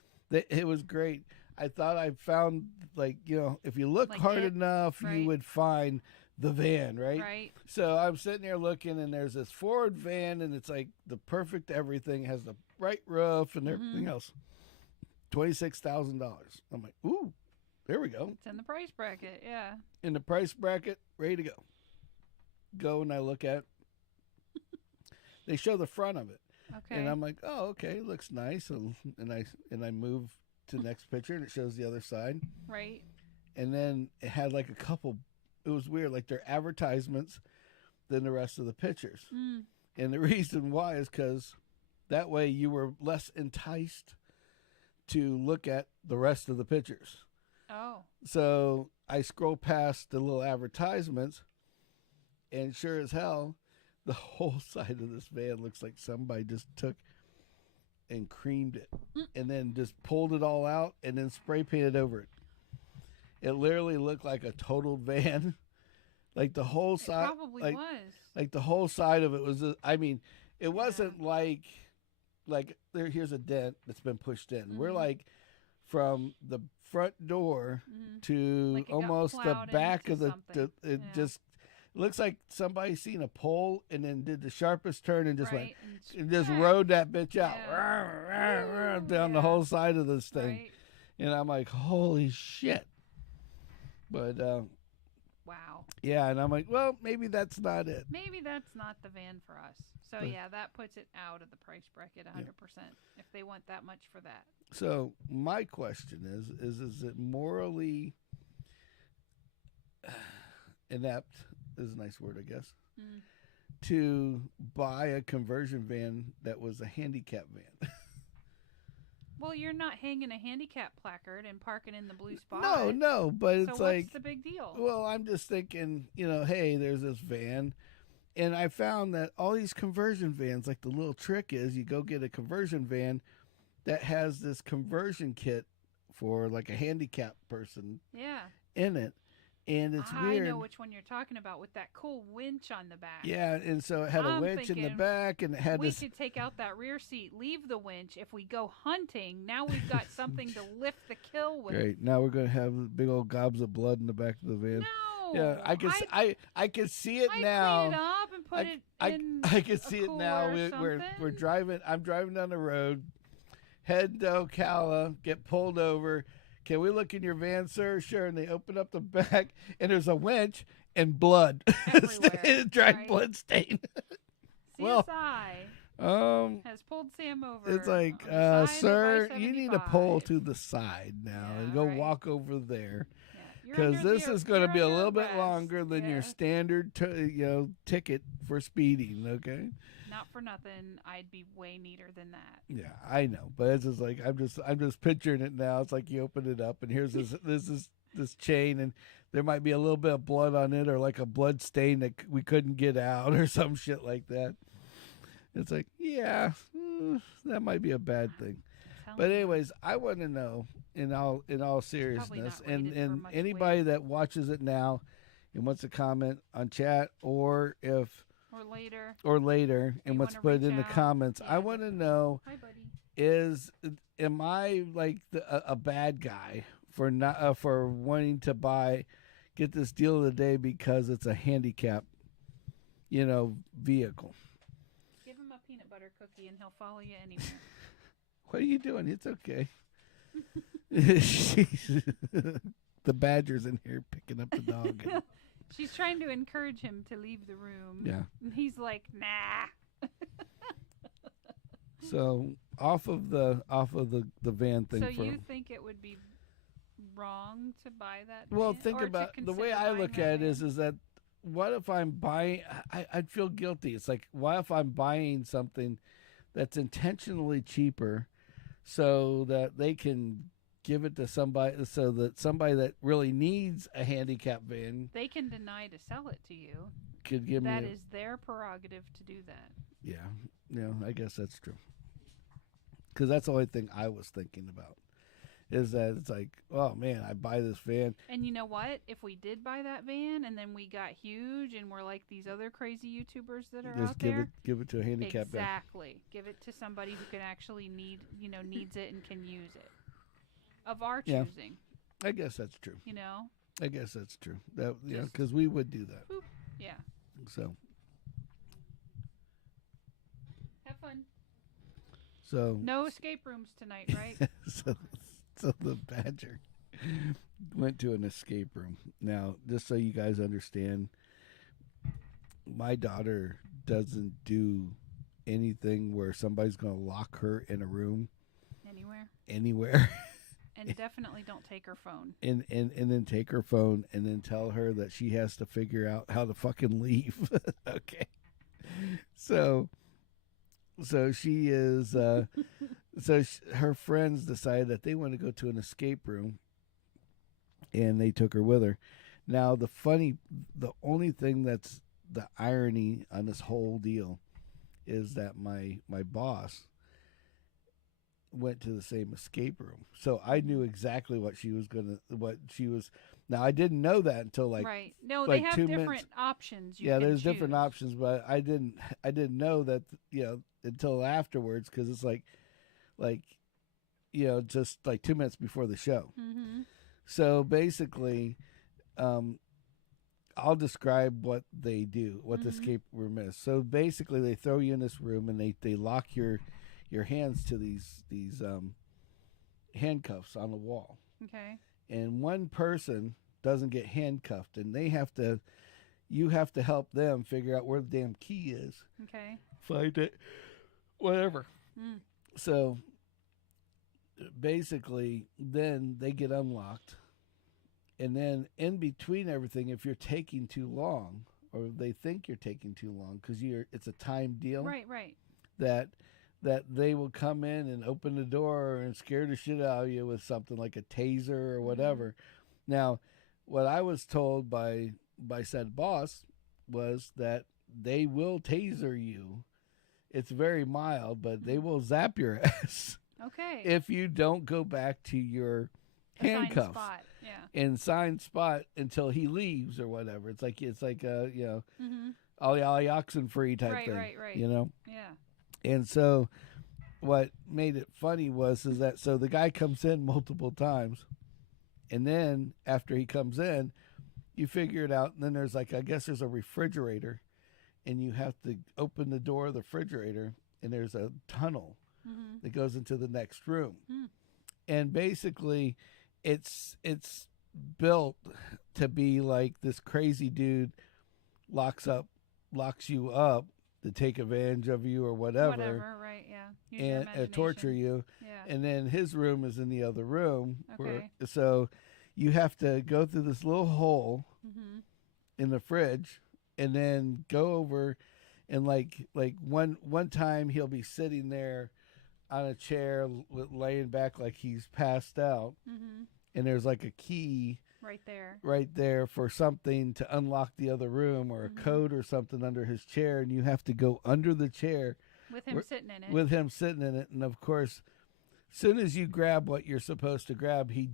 it was great. I thought I found like if you look Like hard it, enough, right. you would find the van, right? Right. So I'm sitting there looking, and there's this Ford van, and it's like the perfect everything. It has the bright roof and everything else. $26,000. I'm like, ooh, there we go. It's in the price bracket. Yeah. In the price bracket, ready to go. Go and I look at. They show the front of it, Okay. and I'm like, oh, okay, looks nice. And I move to the next picture, and it shows the other side. Right. And then it had like a couple. It was weird, like their advertisements than the rest of the pictures. Mm. And the reason why is because that way you were less enticed to look at the rest of the pictures. Oh. So I scroll past the little advertisements, and sure as hell, the whole side of this van looks like somebody just took and creamed it and then just pulled it all out and then spray painted over it. It literally looked like a totaled van. Like the whole side, It probably like, was. like the whole side of it was. I mean, it wasn't like there. Here's a dent that's been pushed in. We're like from the front door to Like it got almost the plowed back of into the. It just looks like somebody seen a pole and then did the sharpest turn and just went Right. and just smack. rode that bitch out Yeah. down the Yeah. whole side of this thing. Right. And I'm like, holy shit. But Wow. yeah, and I'm like, well, maybe that's not it. Maybe that's not the van for us. So yeah, that puts it out of the price bracket 100%. If they want that much for that. So my question is it morally inept is a nice word, I guess, to buy a conversion van that was a handicap van? Well, you're not hanging a handicap placard and parking in the blue spot. No, but it's so like, what's the big deal? well, I'm just thinking, hey, there's this van. And I found that all these conversion vans, like the little trick is you go get a conversion van that has this conversion kit for like a handicapped person Yeah. in it. And it's weird. I know which one you're talking about with that cool winch on the back. Yeah, and so it had a I'm winch in the thinking back, and it had we this. could take out that rear seat, leave the winch. If we go hunting, now we've got something to lift the kill with. Great. Now we're gonna have big old gobs of blood in the back of the van. No. Yeah, I can see it I'd now. clean it up and put it in I can see a it now. cooler or We're something. driving. I'm driving down the road, heading to Ocala. Get pulled over. Can we look in your van, sir? Sure. And they open up the back, and there's a winch and blood, Everywhere, dried right? blood stain. CSI has pulled Sam over. It's like, on the side sir, of you need to pull I-75. to the side now Yeah, and go right. walk over there. Yeah. You're because under this the- is going to you're be a under little bit arrest. longer than your Yes. standard, ticket for speeding. Okay. Not for nothing, I'd be way neater than that. Yeah, I know, but it's just like I'm just picturing it now. It's like you open it up, and here's this chain, and there might be a little bit of blood on it, or like a blood stain that we couldn't get out, or some shit like that. It's like, yeah, that might be a bad thing. Telling But you. anyways, I want to know in all seriousness, not rated for and much anybody weight. that watches it now and wants to comment on chat, or or later. later, and you wants to wanna put it in the reach out, comments, I yeah, want to definitely. know. Hi, buddy. Am I like a bad guy for not for wanting to get this deal of the day because it's a handicap, vehicle? Give him a peanut butter cookie and he'll follow you anywhere. What are you doing? It's okay. She's- the badger's in here picking up the dog. She's trying to encourage him to leave the room. Yeah. And he's like, nah. So off of the van thing. So for, you think it would be wrong to buy that well, van? think Or to about the way consider I buying look that at it van? is that what if I'm buying? I'd feel guilty. It's like, what if I'm buying something that's intentionally cheaper so that they can give it to somebody, so that somebody that really needs a handicap van They can deny to sell it to you. could give That me. is their prerogative to do that. Yeah, I guess that's true. Because that's the only thing I was thinking about. Is that it's like, oh man, I buy this van. And you know what? If we did buy that van and then we got huge and we're like these other crazy YouTubers that are Just out give there, it to a handicap van. exactly. Give it to somebody who can actually needs it and can use it. Of our Yeah. choosing, I guess that's true. I guess that's true. That Just- because we would do that. Yeah. So Have fun. so No escape rooms tonight, right? so the badger went to an escape room. Now, just so you guys understand, my daughter doesn't do anything where somebody's going to lock her in a room anywhere. And definitely don't take her phone. and then take her phone and then tell her that she has to figure out how to fucking leave. Okay. So she is her friends decided that they want to go to an escape room, and they took her with her. Now the only thing that's the irony on this whole deal is that my boss went to the same escape room, so I knew exactly what she was. Now I didn't know that until Right. No, like they have 2 different minutes. options. You yeah, can there's different choose. options, but I didn't know that until afterwards, because it's like just like 2 minutes before the show. Mm-hmm. So basically, I'll describe what they do, what the escape room is. So basically, they throw you in this room and they lock your hands to these handcuffs on the wall. Okay. And one person doesn't get handcuffed, and you have to help them figure out where the damn key is. Okay. Find it, whatever. Mm. So basically, then they get unlocked, and then in between everything, if you're taking too long, or they think you're taking too long, because it's a time deal, Right. that they will come in and open the door and scare the shit out of you with something like a taser or whatever. Now, what I was told by said boss was that they will taser you. It's very mild, but they will zap your ass Okay. if you don't go back to your Assigned handcuffs spot. Yeah. and sign spot until he leaves or whatever. It's like Mm-hmm. ollie oxen free type Right. thing. Right. Yeah. And so what made it funny is that so the guy comes in multiple times, and then after he comes in, you figure it out, and then there's I guess there's a refrigerator, and you have to open the door of the refrigerator, and there's a tunnel Mm-hmm. that goes into the next room. Hmm. And basically it's built to be like this crazy dude locks you up to take advantage of you or whatever, Right. Yeah. Use your and torture imagination. you. Yeah. And then his room is in the other room. Okay. So you have to go through this little hole Mm-hmm. in the fridge, and then go over, and like one time he'll be sitting there on a chair, laying back like he's passed out, Mm-hmm. and there's like a key Right there. right there for something to unlock the other room, or a Mhm. code or something under his chair, and you have to go under the chair With him sitting in it. with him sitting in it. And of course, soon as you grab what you're supposed to grab, he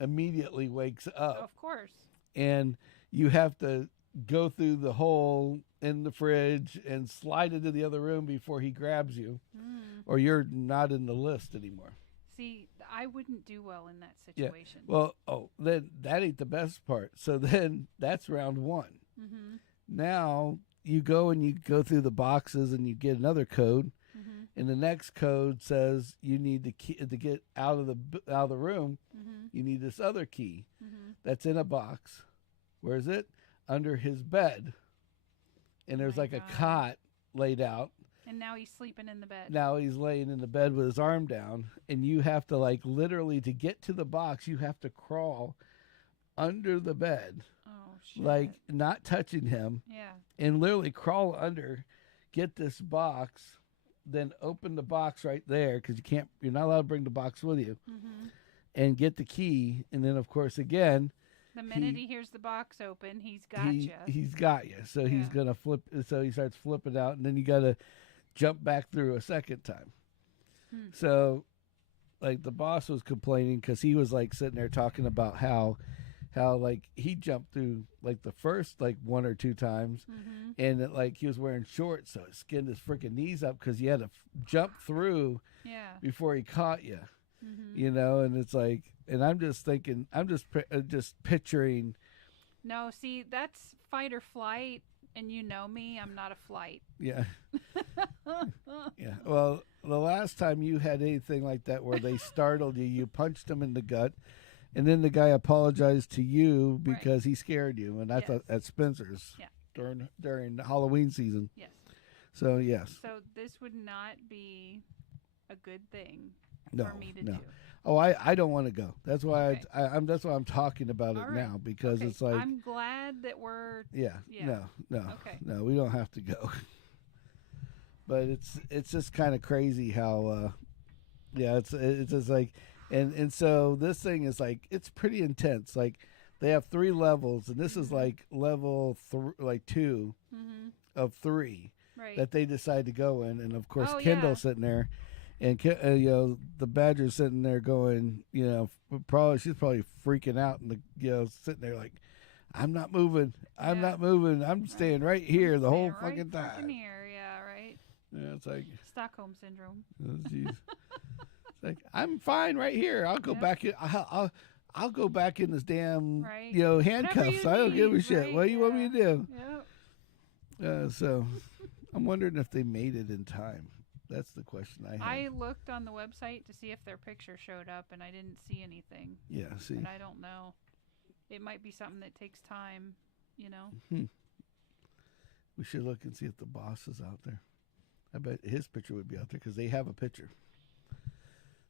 immediately wakes up, Of course. and you have to go through the hole in the fridge and slide into the other room before he grabs you, Mm. or you're not in the list anymore. See, I wouldn't do well in that Yeah. situation. Well, then that ain't the best part. So then that's round one. Mm-hmm. Now you go and you go through the boxes and you get another code, Mm-hmm. and the next code says you need the key to get out of the room. Mm-hmm. You need this other key Mm-hmm. that's in a box. Where is it? Under his bed. And there's my like God. a cot laid out. And now he's sleeping in the bed. Now he's laying in the bed with his arm down, and you have to, like, literally, to get to the box, you have to crawl under the bed, Oh shit. like not touching him, Yeah. and literally crawl under, get this box, then open the box right there, because you're not allowed to bring the box with you, Mm-hmm. and get the key, and then of course again The minute he hears the box open, he's got he's you. got you. So he's Yeah. gonna flip. So he starts flipping out, and then you got to jump back through a second time. Hmm. So, like, the boss was complaining because he was like sitting there talking about how like he jumped through like the first like one or two times, Mm-hmm. and like he was wearing shorts, so he skinned his freaking knees up because he had to jump through Yeah. before he caught you. Mm-hmm. You know, and it's like, and I'm just thinking, I'm just picturing. No, see, that's fight or flight, and you know me, I'm not a flight. Yeah. Yeah. Well, the last time you had anything like that where they startled you, you punched him in the gut, and then the guy apologized to you because he scared you, and I Yes. thought at Spencer's Yeah. during the Halloween season. Yes. So yes. So this would not be a good thing No. for me to No. do. Oh, I don't want to go. That's why Okay. I'm that's why I'm talking about it All right. now, because Okay, it's like, I'm glad that we're yeah, Yeah. no, Okay. no, we don't have to go. But it's just kind of crazy how, yeah, it's just like, and so this thing is like, it's pretty intense. Like, they have 3 levels, and this is Mhm. like level 2 mm-hmm. of 3 right. that they decide to go in, and of course Oh, Kendall's sitting there, and you know, the Badger's sitting there going, you know, she's probably freaking out, and sitting there like, I'm not moving, I'm Yeah. not moving, I'm staying right here I'm the whole staying right fucking time. fucking here. Yeah, right. Yeah, it's like, Stockholm syndrome. oh, jeez. It's like, I'm fine right here. I'll go Yep. back in. I'll go back in this damn Right. handcuffs. you I don't give a need, shit. right? What do you want me to do? Yep. So I'm wondering if they made it in time. That's the question I have. I looked on the website to see if their picture showed up, and I didn't see anything. Yeah. See. But I don't know. It might be something that takes time, you know. We should look and see if the boss is out there. I bet his picture would be out there because they have a picture.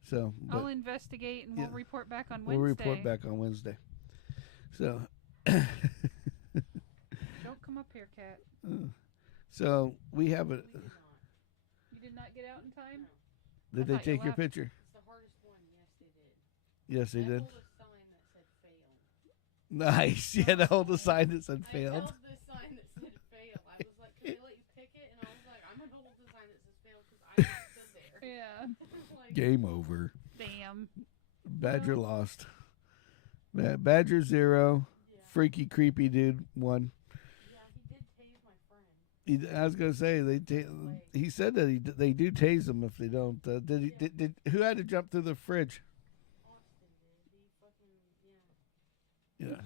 So, but I'll investigate, and we'll yeah. report back on we'll Wednesday. report back on Wednesday. So, Don't come up here, Kat. so we have a. You did not get out in time? Did I they thought you take your left. picture? It's the hardest one. Yes, they did. Yes, they did. I held a sign that said fail. Nice. You had to hold a sign that said I failed. held the sign that said fail. I was like, can they let you pick it? And I was like, I'm going to hold the sign that says fail because I just stood there. Yeah. Like, Game over. Damn. Badger lost. Badger 0. yeah. Freaky, creepy dude 1. Yeah, he did tase my friend. I was gonna say he said that they do tase them if they don't. Did he? Yeah. Did who had to jump through the fridge? Austin did. He fucking, Yeah.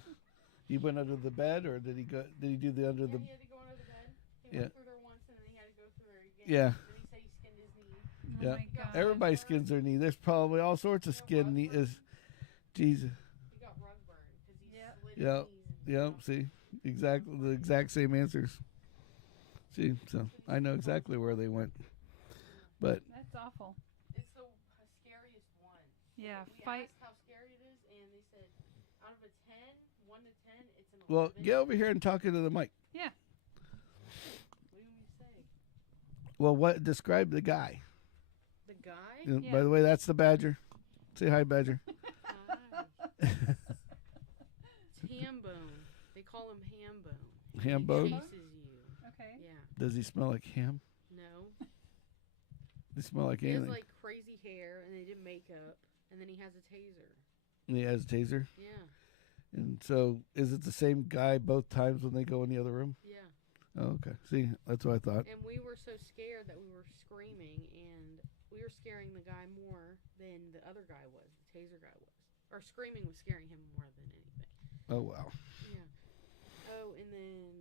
He went under the bed, or did he go? Did he do the under the? he had to go under the bed. He Yeah. went through there once and then he had to go through there again. Yeah. And he said he skinned his knee. Oh Yeah. my God. Everybody skins their knee. There's probably all sorts of skin knee. Jesus. He got rug burn because he Yep. slid Yep. his knees. And Yep. See, exactly the exact same answers. See, so I know exactly where they went. But That's awful. It's the scariest one. Yeah, We fight. asked how scary it is, and they said out of a 1 to 10, it's an 11. Well, get over here and talk into the mic. Yeah. What do we say? Well, what describe the guy? The guy? You know, Yeah. By the way, that's the Badger. Say hi, Badger. Hi. It's Hambone. They call him Hambone. Hambone? He chases you. Okay. Yeah. Does he smell like ham? No. They smell like He has anything. like crazy hair, and they did makeup, and then he has a taser. And he has a taser. Yeah. And so, is it the same guy both times when they go in the other room? Yeah. Oh, okay. See, that's what I thought. And we were so scared that we were screaming, and we were scaring the guy more than the other guy was, the taser guy was. Or screaming was scaring him more than anything. Oh, wow. Yeah. Oh, and then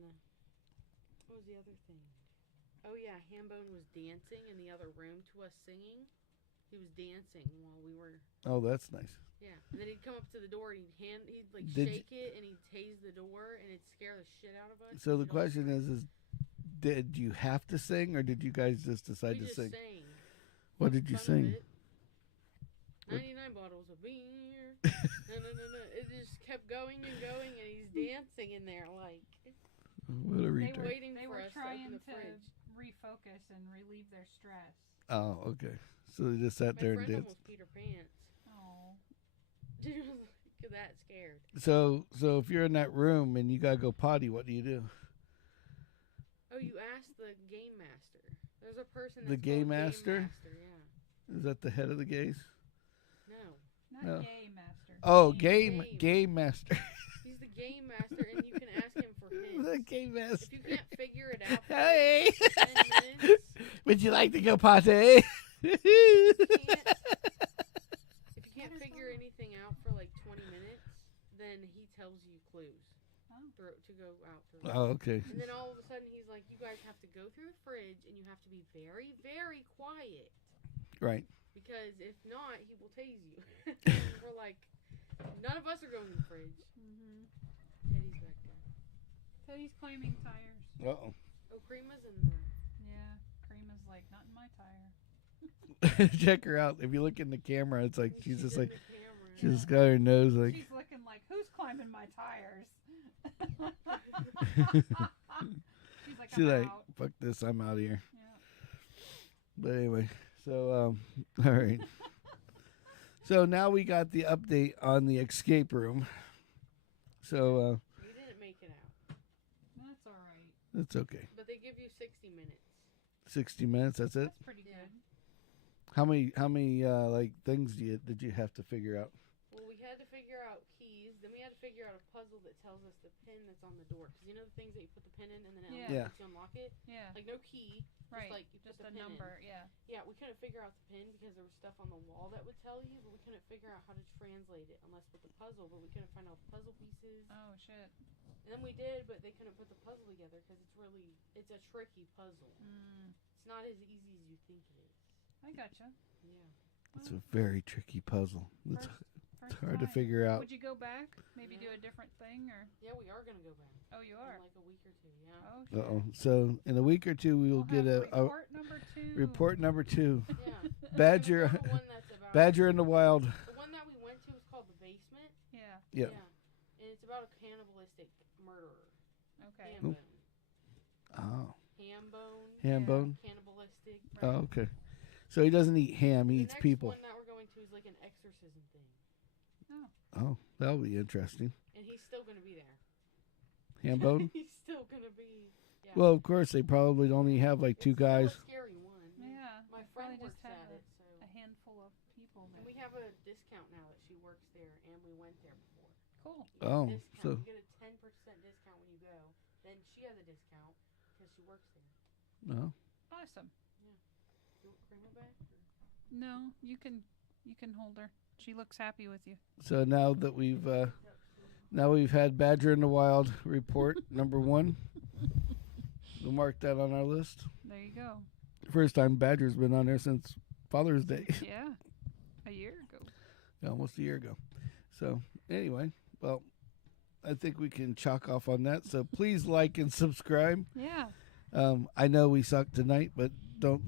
what was the other thing? Oh yeah, Hambone was dancing in the other room to us singing. He was dancing while we were. Oh, that's nice. Yeah, and then he'd come up to the door and he'd like Did shake it and he'd tase the door and it'd scare the shit out of us. So the We'd all question scream. is, did you have to sing, or did you guys just decide We to just sing? sang. What did you Fun of sing? it. 99 bottles of beer. No. It just kept going and going, and he's dancing in there like What a They retard. were, waiting they for were us to trying open the to fridge. refocus and relieve their stress. Oh, okay. So they just sat My there and friend danced. almost peed her pants. Oh. She was like that scared. So if you're in that room and you gotta go potty, what do you do? Oh, you asked the game master. There's a person. That's The game called master? Game master, yeah. Is that the head of the gays? No, Not No. gay master. Oh, Game. game master. he's the game master, and you can ask him for hints. The game master. If you can't figure it out, for Hey, 10 minutes. would you like to go potty? If you can't figure anything out for like 20 minutes, then he tells you clues Oh. to go out through. Oh, okay. And then all of a sudden he's like, you guys have to go through the fridge and you have to be very, very quiet. Right. Because if not, he will tase you. We're like, none of us are going to the fridge. Mm-hmm. Teddy's back there. So he's claiming tires. Uh-oh. Oh, Krima's in the... Yeah. Cream is like, not in my tire. Check her out. If you look in the camera, it's like she's just in like the camera. she's just got her nose like. She's looking like, who's climbing my tires? She's like, She's I'm like, out. fuck this, I'm out of here. Yeah. But anyway, so all right. So now we got the update on the escape room. So You didn't make it out. That's all right. that's okay. But they give you 60 minutes. 60 minutes. That's it. That's pretty Yeah. good. How many like things did you have to figure out? Well, we had to figure out keys. Then we had to figure out a puzzle that tells us the pin that's on the door. Because you know the things that you put the pin in and then it Yeah. lets you unlock it? Yeah. Like no key. Right. like you put Just the a pin in. number. Yeah. Yeah, we couldn't figure out the pin because there was stuff on the wall that would tell you, but we couldn't figure out how to translate it unless with the puzzle. But we couldn't find all the puzzle pieces. Oh shit. And then we did, but they couldn't put the puzzle together because it's a tricky puzzle. Mm, It's not as easy as you think it is. I gotcha. Yeah. It's a very tricky puzzle. It's First hard to time. figure out. Would you go back? Maybe do Yeah. a different thing or? Yeah, we are gonna go back Oh, you in are. like a week or two. Yeah. Oh shit. Uh-oh. So in a week or two, we will We'll get have a report number 2. report number 2. Yeah. Badger, The one that's about Badger in the Wild. The one that we went to is called the basement. Yeah. Yeah. And it's about a cannibalistic murderer. Okay. Hambone. Oh, Hambone. ham bone. Cannibalistic. Right. Oh, okay. So he doesn't eat ham; he The eats next people. one that we're going to is like an exorcism thing, Oh, that'll be interesting. and he's still gonna be there. Ham bone. He's still gonna be. Yeah. Well, of course they probably only have like 2 It's still guys. a scary one. Yeah. My they friend probably works just have at it, so. a handful of people And there. we have a discount now that she works there, and we went there before. Cool. You get a Oh, discount. so- You get a 10% discount when you go. Then she has a discount because she works there. No. Awesome. You want Krima back? Or? No, you can hold her. She looks happy with you. So now that we've had Badger in the Wild report number 1, we'll mark that on our list. There you go. First time Badger's been on there since Father's Day, Yeah. A year ago. almost a year ago. So anyway, well, I think we can chalk off on that. So please like and subscribe. Yeah. I know we sucked tonight, but don't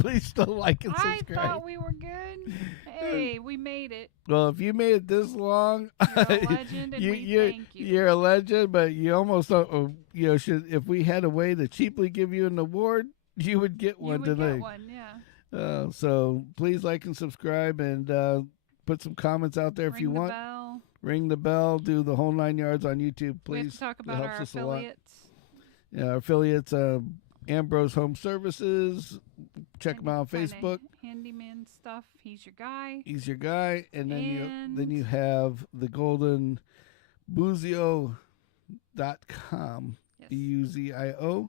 Please still like and I subscribe. thought we were good. Hey, we made it. Well, if you made it this long, You're a legend, and we thank you. You're a legend, but you almost should. If we had a way to cheaply give you an award, you would get one you would today. get one, yeah. So please like and subscribe, and put some comments out there if you want. Bell. Ring the bell. Do the whole 9 yards on YouTube, We have please. to talk It about helps our us a lot. affiliates. Yeah, our affiliates, Ambrose Home Services. Check him out on Kinda Facebook. Handyman stuff. He's your guy. He's your guy, and And- then you have the Golden Buzio.com, Yes. BUZIO.com,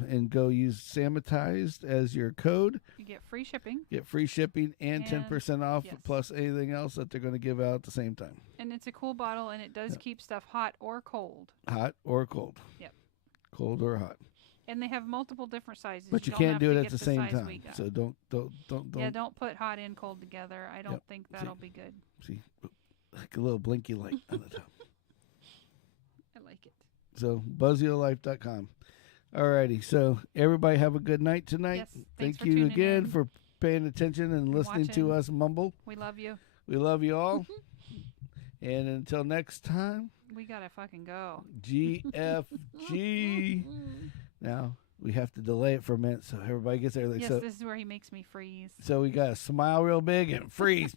Yes. and go use Sammitized as your code. You get free shipping, Get free shipping and And- 10% off, yes. plus anything else that they're going to give out at the same time, and it's a cool bottle, and it does keep stuff hot or cold. hot or cold. Yep. Cold or hot, And they have multiple different sizes. but you don't can't have do to it at get the same size time. we got. So don't. Yeah, don't put hot and cold together. I don't Yep. think that'll be good. See, like a little blinky light on the top. I like it. So BuzzioLife.com. Alrighty, so everybody have a good night tonight. Yes, thanks Thank for you tuning again in. for paying attention and listening to watching. us mumble. We love you. We love you all. And until next time, We gotta fucking go. GFG. Now we have to delay it for a minute so everybody gets there. Yes, So, this is where he makes me freeze. so we got to smile real big and freeze.